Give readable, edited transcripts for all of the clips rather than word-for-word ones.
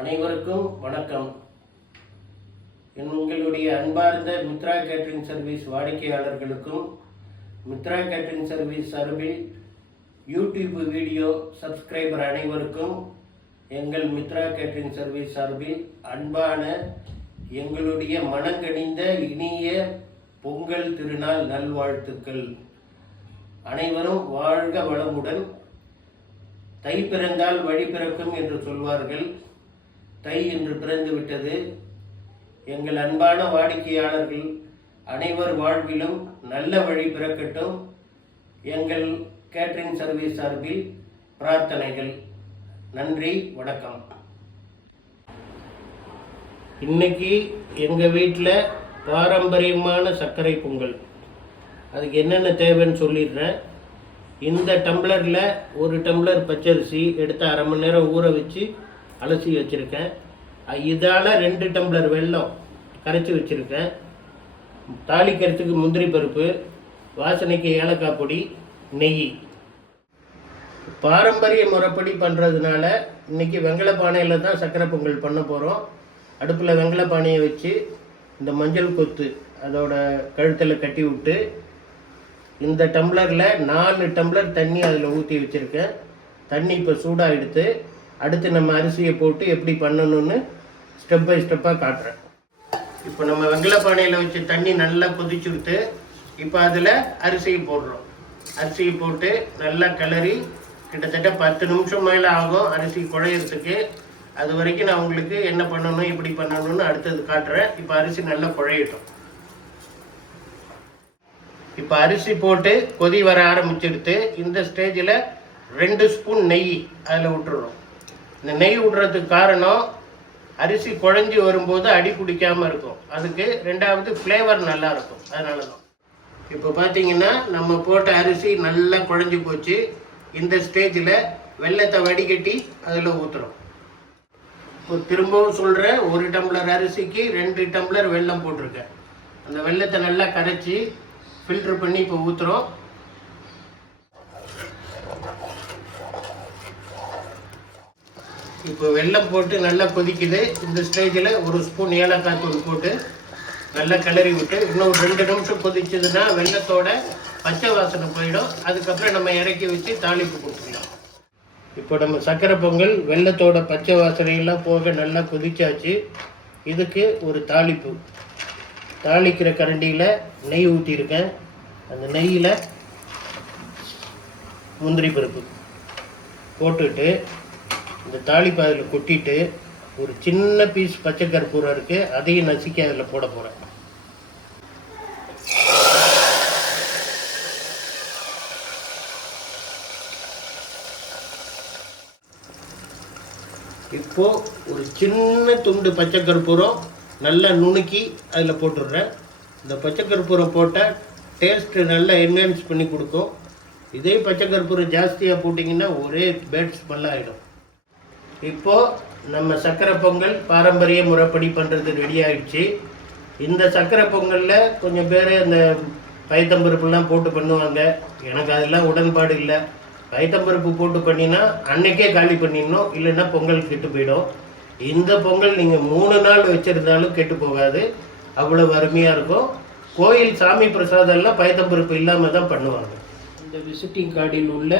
அனைவருக்கும் வணக்கம். உங்களுடைய அன்பார்ந்த மித்ரா கேட்டரிங் சர்வீஸ் வாடிக்கையாளர்களுக்கும் மித்ரா கேட்டரிங் சர்வீஸ் சார்பில் யூடியூப் வீடியோ சப்ஸ்கிரைபர் அனைவருக்கும் எங்கள் மித்ரா கேட்டரிங் சர்வீஸ் சார்பில் அன்பான எங்களுடைய மனங்கனிந்த இனிய பொங்கல் திருநாள் நல்வாழ்த்துக்கள். அனைவரும் வாழ்க வளமுடன். தை பிறந்தால் வழி பிறக்கும் என்று சொல்வார்கள். தை இன்று பிறந்து விட்டது. எங்கள் அன்பான வாடிக்கையாளர்கள் அனைவர் வாழ்விலும் நல்ல வழி பிறக்கட்டும். எங்கள் கேட்டரிங் சர்வீஸ் சார்பில் பிரார்த்தனைகள். நன்றி, வணக்கம். இன்னைக்கு எங்கள் வீட்டில் பாரம்பரியமான சர்க்கரை பொங்கல். அதுக்கு என்னென்ன தேவைன்னு சொல்லிடுறேன். இந்த டம்ளரில் ஒரு டம்ளர் பச்சரிசி எடுத்து அரை மணி நேரம் ஊற வச்சு அலசி வச்சுருக்கேன். இதால் 2 டம்ளர் வெல்லம் கரைச்சி வச்சுருக்கேன். தாளிக்கிறதுக்கு முந்திரி பருப்பு, வாசனைக்கு ஏலக்காய் பொடி, நெய். பாரம்பரிய முறைப்படி பண்ணுறதுனால இன்றைக்கி வெங்கல பானையில் தான் சர்க்கரை பொங்கல் பண்ண போகிறோம். அடுப்பில் வெங்கல பானையை வச்சு இந்த மஞ்சள் கொத்து அதோட கழுத்தில் கட்டி விட்டு இந்த டம்ளரில் 4 டம்ளர் தண்ணி அதில் ஊற்றி வச்சுருக்கேன். தண்ணி இப்போ சூடாக எடுத்து அடுத்து நம்ம அரிசியை போட்டு எப்படி பண்ணணும்னு ஸ்டெப் பை ஸ்டெப்பாக காட்டுறேன். இப்போ நம்ம வெங்கல பானையில் வச்சு தண்ணி நல்லா கொதிச்சுக்கிட்டு இப்போ அதில் அரிசியை போடுறோம். அரிசியை போட்டு நல்லா கிளறி கிட்டத்தட்ட 10 நிமிஷம் மேலே ஆகும் அரிசி குழையிறதுக்கு. அது வரைக்கும் நான் உங்களுக்கு என்ன பண்ணணும் எப்படி பண்ணணும்னு அடுத்தது காட்டுறேன். இப்போ அரிசி நல்லா குழையட்டும். இப்போ அரிசி போட்டு கொதி வர ஆரம்பிச்சுடுத்து. இந்த ஸ்டேஜில் 2 ஸ்பூன் நெய் அதில் விட்டுறோம். இந்த நெய் விடுறதுக்கு காரணம் அரிசி குழஞ்சி வரும்போது அடி பிடிக்காமல் இருக்கும். அதுக்கு ரெண்டாவது ஃப்ளேவர் நல்லா இருக்கும். அதனால தான். இப்போ பார்த்தீங்கன்னா நம்ம போட்ட அரிசி நல்லா குழஞ்சி போச்சு. இந்த ஸ்டேஜில் வெல்லத்தை வடிகட்டி அதில் ஊற்றுறோம். இப்போ திரும்பவும் சொல்கிறேன், 1 டம்ளர் அரிசிக்கு 2 டம்ளர் வெல்லம் போட்டிருக்கேன். அந்த வெல்லத்தை நல்லா கரைச்சி ஃபில்ட்ரு பண்ணி இப்போ ஊற்றுறோம். இப்போ வெல்லம் போட்டு நல்லா கொதிக்குது. இந்த ஸ்டேஜில் 1 ஸ்பூன் ஏலக்காய் தூள் போட்டு நல்லா கிளறி விட்டு இன்னும் 2 நிமிஷம் கொதிச்சதுன்னா வெல்லத்தோட பச்சை வாசனை போயிடும். அதுக்கப்புறம் நம்ம இறக்கி வச்சு தாளிப்பு கொடுத்துக்கலாம். இப்போ நம்ம சர்க்கரை பொங்கல் வெல்லத்தோட பச்சை வாசனையெல்லாம் போக நல்லா கொதிச்சாச்சு. இதுக்கு ஒரு தாளிப்பு. தாளிக்கிற கரண்டியில் நெய் ஊற்றிருக்கேன். அந்த நெய்யில் முந்திரி பருப்பு போட்டுட்டு இந்த தாளிப்பு அதில் கொட்டிட்டு ஒரு சின்ன பீஸ் பச்சை கற்பூரம் இருக்குது, அதையும் நசுக்கி அதில் போட போகிறேன். இப்போது ஒரு சின்ன துண்டு பச்சை கற்பூரம் நல்லா நுணுக்கி அதில் போட்டுடுறேன். இந்த பச்சை கற்பூரம் போட்டால் டேஸ்ட்டு நல்லா என்ஹான்ஸ் பண்ணி கொடுக்கும். இதே பச்சை கற்பூரம் ஜாஸ்தியாக போட்டிங்கன்னா ஒரே பேட் ஸ்மெல் ஆகிடும். இப்போது நம்ம சர்க்கரை பொங்கல் பாரம்பரிய முறைப்படி பண்ணுறது ரெடி ஆகிடுச்சு. இந்த சர்க்கரை பொங்கலில் கொஞ்சம் பேர் அந்த பயத்தம்பருப்புலாம் போட்டு பண்ணுவாங்க. எனக்கு அதெல்லாம் உடன்பாடு இல்லை. பயத்தம்பருப்பு போட்டு பண்ணினா அன்னைக்கே காலி பண்ணிடணும், இல்லைன்னா பொங்கல் கெட்டு போயிடும். இந்த பொங்கல் நீங்கள் 3 நாள் வச்சுருந்தாலும் கெட்டு போகாது. அவ்வளோ அருமையாக இருக்கும். கோயில் சாமி பிரசாதம்லாம் பயத்தம்பருப்பு இல்லாமல் தான் பண்ணுவாங்க. இந்த விசிட்டிங் கார்டில் உள்ள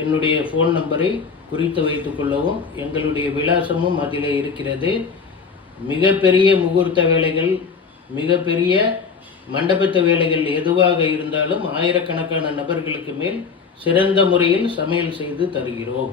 என்னுடைய ஃபோன் நம்பரை குறித்து வைத்து கொள்ளவும். எங்களுடைய விலாசமும் அதில் இருக்கிறது. மிகப்பெரிய முகூர்த்த வேலைகள், மிகப்பெரிய மண்டபத்து வேலைகள் எதுவாக இருந்தாலும் ஆயிரக்கணக்கான நபர்களுக்கு மேல் சிறந்த முறையில் சமையல் செய்து தருகிறோம்.